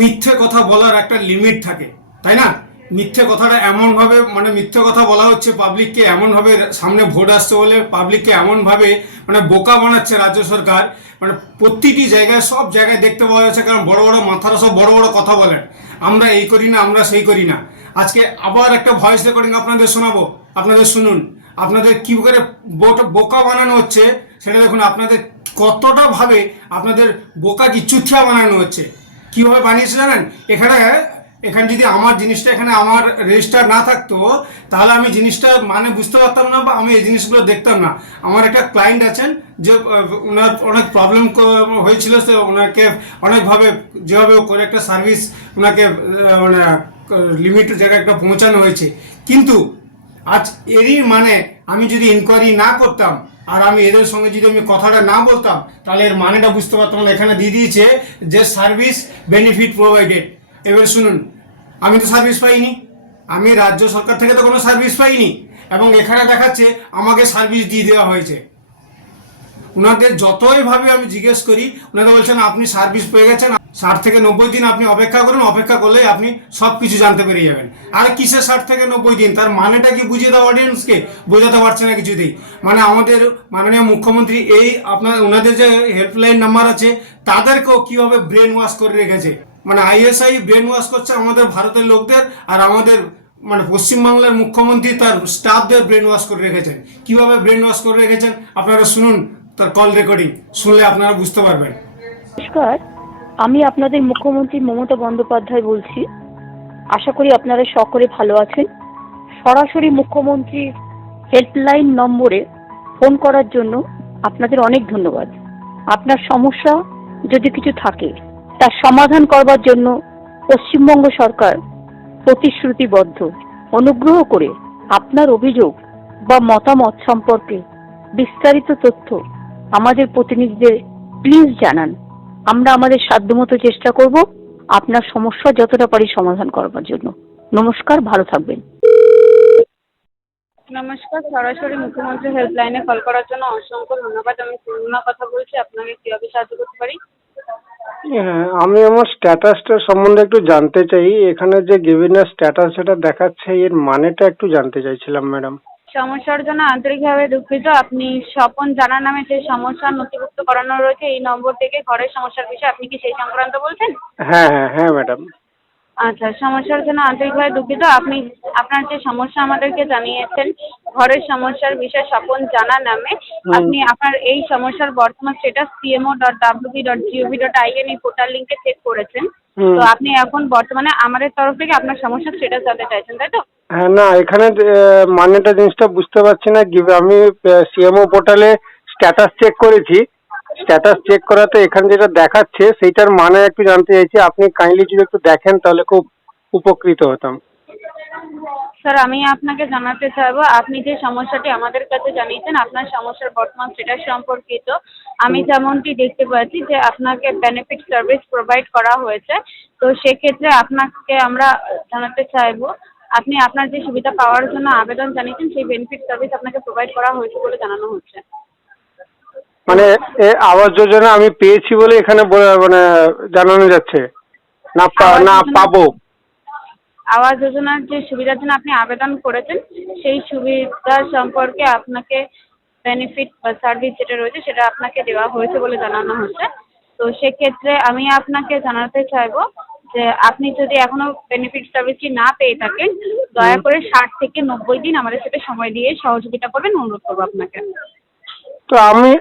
মিথ্যে কথা বলার একটা লিমিট থাকে, তাই না? মিথ্যে কথাটা এমন ভাবে মানে মিথ্যে কথা বলা হচ্ছে পাবলিককে এমন ভাবে সামনে ভোট আসছে বলে পাবলিককে এমন ভাবে মানে বোকা বানাচ্ছে রাজ্য সরকার। মানে প্রতিটি জায়গায়, সব জায়গায় দেখতে পাওয়া যাচ্ছে, কারণ বড় বড় মাথারা সব বড় বড় কথা বলেন। আমরা এই করি না, আমরা সেই করি না। আজকে আবার একটা ভয়েস রেকর্ডিং আপনাদের শোনাবো। আপনাদের শুনুন। আপনাদের কি করে বোকা বানানো হচ্ছে, সেটা দেখুন। আপনাদের কতটা ভাবে আপনাদের বোকা কি চুথিয়া বানানো হচ্ছে। কীভাবে বানিয়েছে জানেন? এখানে এখানে যদি আমার জিনিসটা এখানে আমার রেজিস্টার না থাকতো, তাহলে আমি জিনিসটা মানে বুঝতে পারতাম না বা আমি এই জিনিসগুলো দেখতাম না। আমার একটা ক্লায়েন্ট আছেন, যে ওনার অনেক প্রবলেম হয়েছিল তো ওনাকে অনেকভাবে, যেভাবে করে একটা সার্ভিস ওনাকে মানে লিমিট জায়গায় একটা পৌঁছানো হয়েছে। কিন্তু আজ এরই মানে আমি যদি ইনকোয়ারি না করতাম আর আমি এদের সঙ্গে যদি আমি কথাটা না বলতাম, তাহলে এর মানেটা বুঝতে পারতাম না। এখানে দিয়ে দিয়েছে যে সার্ভিস বেনিফিট প্রোভাইডেড এবার শুনুন, আমি তো সার্ভিস পাইনি। আমি রাজ্য সরকার থেকে তো কোনো সার্ভিস পাইনি। এবং এখানে দেখাচ্ছে আমাকে সার্ভিস দিয়ে দেওয়া হয়েছে। ওনাদের যতই ভাবে আমি জিজ্ঞেস করি ওনারা বলছেন, আপনি সার্ভিস পেয়ে গেছেন ষাট থেকে নব্বই দিন আপনি অপেক্ষা করুন, অপেক্ষা করলেই আপনি সব কিছু জানতে পেরে যাবেন। আর কিসের ষাট থেকে নব্বই দিন? তার মানেটা কি বুঝিয়ে দাও অডিয়েন্সকে বোঝাতে পারছে না কিছুতেই। মানে আমাদের মাননীয় মুখ্যমন্ত্রী এই আপনার, ওনাদের যে হেল্পলাইন নাম্বার আছে, তাদেরকেও কীভাবে ব্রেন ওয়াশ করে রেখেছে? মানে আইএসআই ব্রেন ওয়াশ করছে আমাদের ভারতের লোকদের, আর আমাদের মানে পশ্চিমবাংলার মুখ্যমন্ত্রী তার স্টাফদের ব্রেন ওয়াশ করে রেখেছেন। কীভাবে ব্রেন ওয়াশ করে রেখেছেন? আপনারা শুনুন তার কল রেকর্ডিং শুনলে আপনারা বুঝতে পারবেন। নমস্কার। আমি আপনাদের মুখ্যমন্ত্রী মমতা বন্দ্যোপাধ্যায় বলছি। আশা করি আপনারা সকলে ভালো আছেন। সরাসরি মুখ্যমন্ত্রীর হেল্পলাইন নম্বরে ফোন করার জন্য আপনাদের অনেক ধন্যবাদ। আপনার সমস্যা যদি কিছু থাকে, তার সমাধান করবার জন্য পশ্চিমবঙ্গ সরকার প্রতিশ্রুতিবদ্ধ। অনুগ্রহ করে আপনার অভিযোগ বা মতামত সম্পর্কে বিস্তারিত তথ্য আমাদের প্রতিনিধিদের প্লিজ জানান। আমরা আমাদের সাধ্যমতো চেষ্টা করব আপনার সমস্যা যতটা পারি সমাধান করবার জন্য। নমস্কার ভালো থাকবেন। নমস্কার সরাসরি মুখ্যমন্ত্রী হেল্পলাইনে কল করার জন্য অসংখ্য ধন্যবাদ। আমি পূর্ণিমা কথা বলছি আপনাকে কীভাবে সাহায্য করতে পারি? হ্যাঁ আমি আমার স্ট্যাটাসটা সম্বন্ধে একটু জানতে চাই। এখানে যে গিভিনের স্ট্যাটাস যেটা দেখাচ্ছে এর মানেটা একটু জানতে চাইছিলাম ম্যাডাম সমস্যার জন্য আন্তরিকভাবে দুঃখিত। আপনি স্বপন জানা নামে যে সমস্যা নথিভুক্ত করানো রয়েছে এই নম্বর থেকে ঘরের সমস্যার বিষয়ে আপনি কি সেই সংক্রান্ত বলছেন? হ্যাঁ হ্যাঁ হ্যাঁ ম্যাডাম। আচ্ছা সমস্যার জন্য আন্তরিকভাবে দুঃখিত। আপনি আপনার যে সমস্যা আমাদেরকে জানিয়েছেন ঘরের সমস্যার বিষয়ে স্বপন জানা নামে আপনি আপনার এই সমস্যার বর্তমান status CMO dot WB dot GOV dot IN এই পোর্টাল লিঙ্কে চেক করেছেন। তো আপনি এখন বর্তমানে আমাদের তরফ থেকে আপনার সমস্যার স্টেটাস জানতে চাইছেন তাই তো? হ্যাঁ না, এখানে মানেটা জিনিসটা বুঝতে পারছি না। আমি সিএমও পোর্টালে স্ট্যাটাস চেক করেছি। স্ট্যাটাস চেক করাতে এখানে যেটা দেখাচ্ছে, সেইটার মানে একটু জানতে চাইছি। আপনি কাইন্ডলি যদি একটু দেখেন, তাহলে খুব উপকৃত হতাম। স্যার, আমি আপনাকে জানাতে চাইব, আপনি যে সমস্যাটি আমাদের কাছে জানিয়েছেন, আপনার সমস্যার বর্তমান স্টেটাস সম্পর্কিত, আমি যেমনটি দেখতে পাচ্ছি যে আপনাকে বেনিফিট সার্ভিস প্রোভাইড করা হয়েছে। তো সেক্ষেত্রে আপনাকে আমরা জানাতে চাইব আপনি আপনার যে সুবিধা পাওয়ার জন্য আবেদন জানিয়েছেন সেই বেনিফিট সার্ভিস আপনাকে প্রোভাইড করা হয়েছে বলে জানানো হচ্ছে। মানে এ আবাস যোজনা আমি পেয়েছি বলে এখানে মানে জানানো যাচ্ছে। না না পাবো। আবাস যোজনার যে সুবিধার জন্য আপনি আবেদন করেছেন সেই সুবিধা সম্পর্কে আপনাকে বেনিফিট বা সার্ভিস যেটা রয়েছে সেটা আপনাকে দেওয়া হয়েছে বলে জানানো হচ্ছে। তো সেক্ষেত্রে আমি আপনাকে জানাতে চাইব যে আপনি যদি এখনও বেনিফিট সার্ভিসটি না পেয়ে থাকেন দয়া করে ষাট থেকে নব্বই দিন আমাদের সাথে সময় দিয়ে সহযোগিতা করবেন অনুরোধ করব আপনাকে। তো আমি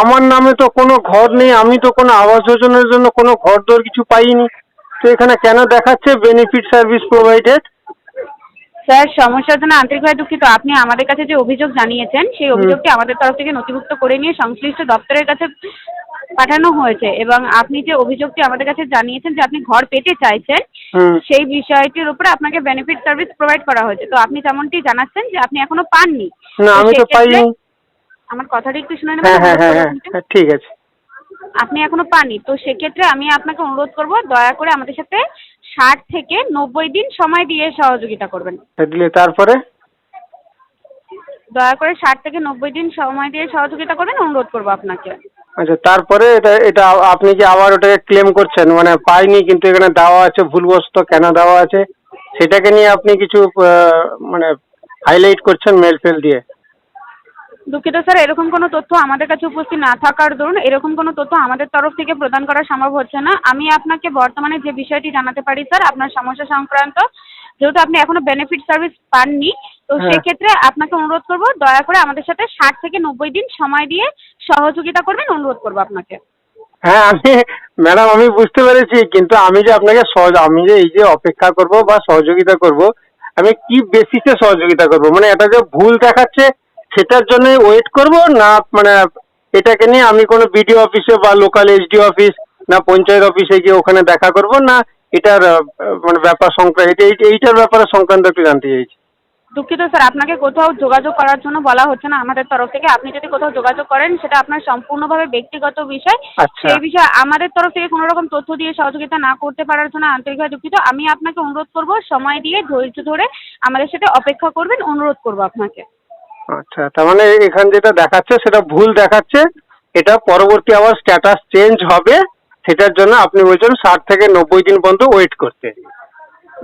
আমার নামে তো কোনো ঘর নেই আমি তো কোনো আবাস যোজনার জন্য কোনো ঘর দর কিছু পাইনি। তো এখানে কেন দেখাচ্ছে বেনিফিট সার্ভিস প্রোভাইডেড স্যার সমস্যার জন্য আন্তরিকভাবে দুঃখিত। আপনি আমাদের কাছে যে অভিযোগ জানিয়েছেন সেই অভিযোগটি আমাদের তরফ থেকে নথিভুক্ত করে নিয়ে সংশ্লিষ্ট দপ্তরের কাছে পাঠানো হয়েছে এবং আপনি যে অভিযোগটি আমাদের কাছে জানিয়েছেন যে আপনি ঘর পেতে চাইছেন সেই বিষয়টির উপরে আপনাকে বেনিফিট সার্ভিস প্রোভাইড করা হয়েছে। তো আপনি যেমনটি জানাচ্ছেন যে আপনি এখনও পাননি। না আমি তো পাইনি। আমার কথাটি একটু শুনে নেবেন হ্যাঁ হ্যাঁ হ্যাঁ? হ্যাঁ, ঠিক আছে। আপনি এখনও পাননি। তো সেক্ষেত্রে আমি আপনাকে অনুরোধ করব দয়া করে আমাদের সাথে ষাট থেকে নব্বই দিন সময় দিয়ে সহযোগিতা করবেন। দিলে তারপরে? দয়া করে ষাট থেকে নব্বই দিন সময় দিয়ে সহযোগিতা করবেন অনুরোধ করব আপনাকে। আচ্ছা তারপরে এটা এটা আপনি যে আবার ওটাকে ক্লেম করছেন? মানে পাইনি, কিন্তু এখানে দেওয়া আছে, ভুলবশত কেন দেওয়া আছে? সেটাকে নিয়ে আপনি কিছু মানে হাইলাইট করছেন মেল ফেল দিয়ে? দুঃখিত স্যার, এরকম কোনো তথ্য আমাদের কাছে উপস্থিত না থাকার দরুন, এরকম কোনো তথ্য আমাদের তরফ থেকে প্রদান করা সম্ভব হচ্ছে না। আমি আপনাকে বর্তমানে যে বিষয়টি জানাতে পারি, স্যার, আপনার সমস্যা সংক্রান্ত যেহেতু আপনি এখনও বেনিফিট সার্ভিস পাননি তো হ্যাঁ। সেক্ষেত্রে আপনাকে অনুরোধ করব দয়া করে আমাদের সাথে ষাট থেকে নব্বই দিন সময় দিয়ে সহযোগিতা করবেন অনুরোধ করব আপনাকে হ্যাঁ আমি ম্যাডাম আমি বুঝতে পেরেছি কিন্তু আমি যে আপনাকে সহজ আমি যে এই যে অপেক্ষা করব বা সহযোগিতা করব আমি কি বেসিসে সহযোগিতা করব মানে এটা যে ভুল দেখাচ্ছে সেটার জন্য ওয়েট করব না মানে এটাকে নিয়ে আমি কোনো বিডিও অফিসে বা লোকাল এসডি অফিস না পঞ্চায়েত অফিসে গিয়ে ওখানে দেখা করব না এটার মানে ব্যাপার সংক্রান্ত এইটার ব্যাপারে সংক্রান্ত একটু জানতে চাইছি। দুঃখিত স্যার আপনাকে কোথাও যোগাযোগ করার জন্য বলা হচ্ছে না। আমাদের তরফ থেকে আপনি যদি কোথাও যোগাযোগ করেন সেটা আপনার সম্পূর্ণভাবে ব্যক্তিগত বিষয়। আচ্ছা। সেই বিষয়ে আমাদের তরফ থেকে কোনো রকম তথ্য দিয়ে সহযোগিতা না করতে পারার জন্য আন্তরিকভাবে দুঃখিত। আমি আপনাকে অনুরোধ করব সময় দিয়ে ধৈর্য ধরে আমাদের সাথে অপেক্ষা করবেন। অনুরোধ করব আপনাকে। আচ্ছা তার মানে এখানে যেটা দেখাচ্ছে সেটা ভুল দেখাচ্ছে। এটা পরবর্তী আবার স্ট্যাটাস চেঞ্জ হবে। সেটার জন্য আপনি বলছেন ষাট থেকে নব্বই দিন পর্যন্ত ওয়েট করতে।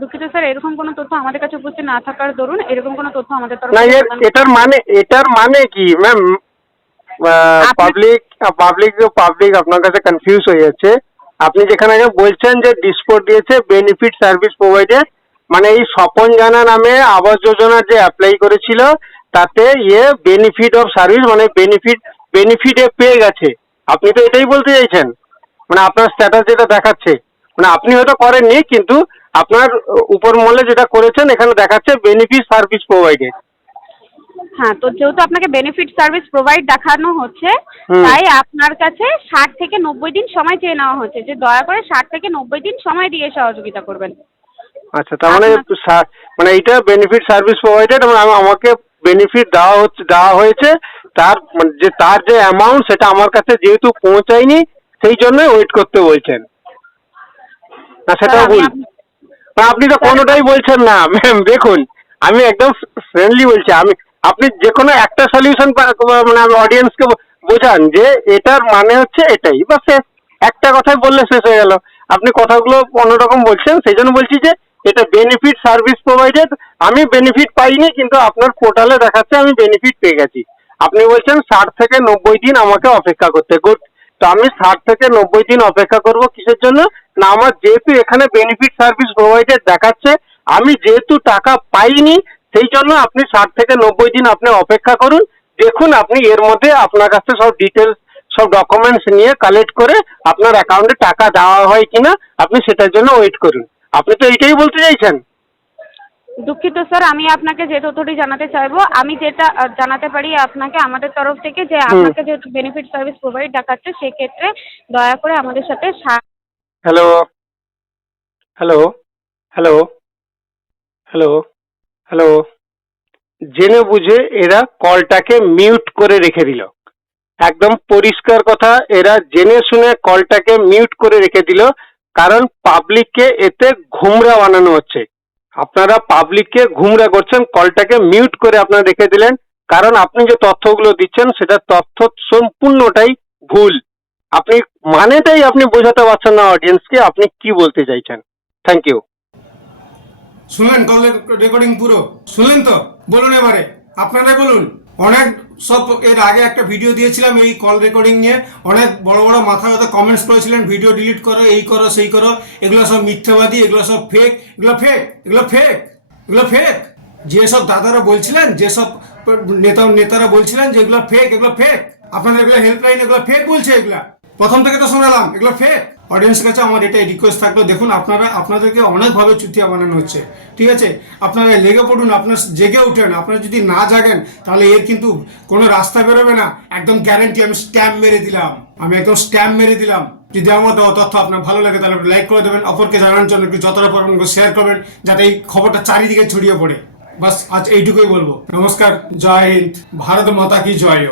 দুঃখিত স্যার এরকম কোনো তথ্য আমাদের কাছে উপস্থিত না থাকার দরুন এরকম কোনো তথ্য আমাদের তরফ না এটার মানে এটার মানে কি ম্যাম পাবলিক পাবলিক পাবলিক আপনার কাছে কনফিউজ হয়ে যাচ্ছে। আপনি যেখানে আগে বলছেন যে ডিসপোর্ট দিয়েছে বেনিফিট সার্ভিস প্রোভাইডার মানে এই স্বপন জানা নামে আবাস যোজনার যে অ্যাপ্লাই করেছিল তাতে ইয়ে বেনিফিট অফ সার্ভিস মানে বেনিফিট বেনিফিটে পেয়ে গেছে। আপনি তো এটাই বলতে চাইছেন? মানে আপনার স্ট্যাটাস যেটা দেখাচ্ছে। মানে আপনি হয়তো করেননি কিন্তু আপনার উপর মহলে যেটা করেছেন এখানে দেখাচ্ছে বেনিফিট সার্ভিস প্রোভাইডেড হ্যাঁ তো যেহেতু আপনাকে বেনিফিট সার্ভিস প্রোভাইড দেখানো হচ্ছে তাই আপনার কাছে ষাট থেকে নব্বই দিন সময় চেয়ে নেওয়া হচ্ছে। যে দয়া করে ষাট থেকে নব্বই দিন সময় দিয়ে সহযোগিতা করবেন। আচ্ছা তার মানে মানে এইটা বেনিফিট সার্ভিস প্রোভাইডেড মানে আমি- আমাকে বেনিফিট দেওয়া হচ্ছে দেওয়া হয়েছে তার মানে যে তার যে অ্যামাউন্ট সেটা আমার কাছে যেহেতু পৌঁছায়নি সেই জন্য ওয়েট করতে বলছেন। না সেটাও ভুল। আপ- না আপনি তো কোনোটাই বলছেন না। ম্যাম দেখুন আমি একদম ফ্রেন্ডলি বলছি। আমি আপনি যে কোনো একটা সলিউশন মানে অডিয়েন্সকে বোঝান যে এটার মানে হচ্ছে এটাই। বা শেষ একটা কথাই বললে শেষ হয়ে গেল। আপনি কথাগুলো অন্যরকম বলছেন সেই জন্য বলছি যে এটা বেনিফিট সার্ভিস প্রোভাইডেড আমি বেনিফিট পাইনি কিন্তু আপনার পোর্টালে দেখাচ্ছে আমি বেনিফিট পেয়ে গেছি। আপনি বলছেন ষাট থেকে নব্বই দিন আমাকে অপেক্ষা করতে। গুড তো আমি ষাট থেকে নব্বই দিন অপেক্ষা করব কিসের জন্য? না, আমার যেহেতু এখানে বেনিফিট সার্ভিস প্রোভাইডার দেখাচ্ছে, আমি যেহেতু টাকা পাইনি, সেই জন্য আপনি ষাট থেকে নব্বই দিন আপনি অপেক্ষা করুন। দেখুন আপনি এর মধ্যে আপনার কাছে সব ডিটেলস সব ডকুমেন্টস নিয়ে কালেক্ট করে আপনার অ্যাকাউন্টে টাকা দেওয়া হয় কিনা, আপনি সেটার জন্য ওয়েট করুন। আপনি তো এইটাই বলতে চাইছেন? দুঃখিত স্যার। আমি আপনাকে যে তথ্যটি জানাতে চাইব আমি যেটা জানাতে পারি আপনাকে আমাদের তরফ থেকে যে আপনাকে যেহেতু বেনিফিট সার্ভিস প্রোভাইড দেখাচ্ছে সেক্ষেত্রে দয়া করে আমাদের সাথে hello hello hello hello hello জেনে বুঝে এরা কলটাকে মিউট করে রেখে দিল। একদম পরিষ্কার কথা এরা জেনে শুনে কলটাকে মিউট করে রেখে দিল কারণ পাবলিককে এতে ঘুমরা বানানো হচ্ছে। আপনারা পাবলিককে ঘুমরা করছেন কলটাকে মিউট করে আপনারা রেখে দিলেন। কারণ আপনি যে তথ্যগুলো দিচ্ছেন, সেটা তথ্য সম্পূর্ণটাই ভুল। আপনি মানেটাই আপনি বোঝাতে পারছেন না অডিয়েন্সকে আপনি কি বলতে চাইছেন? থ্যাংক ইউ শুনলেন কল রেকর্ডিং পুরো। শুনলেন তো, বলুন এবারে। আপনারা বলুন। অনেক সব এর আগে একটা ভিডিও দিয়েছিলাম এই কল রেকর্ডিং নিয়ে। অনেক বড় বড় মাথা ব্যথা কমেন্টস করেছিলেন ভিডিও ডিলিট করো, এই করো, সেই করো, এগুলো সব মিথ্যাবাদী, এগুলো সব ফেক এগুলো ফেক এগুলো ফেক এগুলো ফেক যেসব দাদারা বলছিলেন যেসব নেতা, নেতারা বলছিলেন যে এগুলো ফেক এগুলো ফেক আপনাদের এগুলো হেল্পলাইন এগুলো ফেক বলছে এগুলা। প্রথম থেকে তো শোনালাম, এগুলো ফেক অডিয়েন্সের কাছে আমার এটাই রিকোয়েস্ট থাকল। দেখুন, আপনারা, আপনাদেরকে অনেকভাবে চুতিয়া বানানো হচ্ছে। ঠিক আছে? আপনারা লেগে পড়ুন, আপনার জেগে উঠেন। আপনারা যদি না জাগেন, তাহলে এর কিন্তু কোনো রাস্তা বেরোবে না। একদম গ্যারেন্টি আমি স্ট্যাম্প মেরে দিলাম। আমি একদম স্ট্যাম্প মেরে দিলাম। যদি আমার দেওয়া তথ্য আপনার ভালো লাগে, তাহলে লাইক করে দেবেন, অপরকে জানানোর জন্য একটু যতটা পারবেন শেয়ার করবেন, যাতে এই খবরটা চারিদিকে ছড়িয়ে পড়ে। বাস, আজ এইটুকুই বলব। নমস্কার, জয় হিন্দ, ভারত মাতা কি জয়।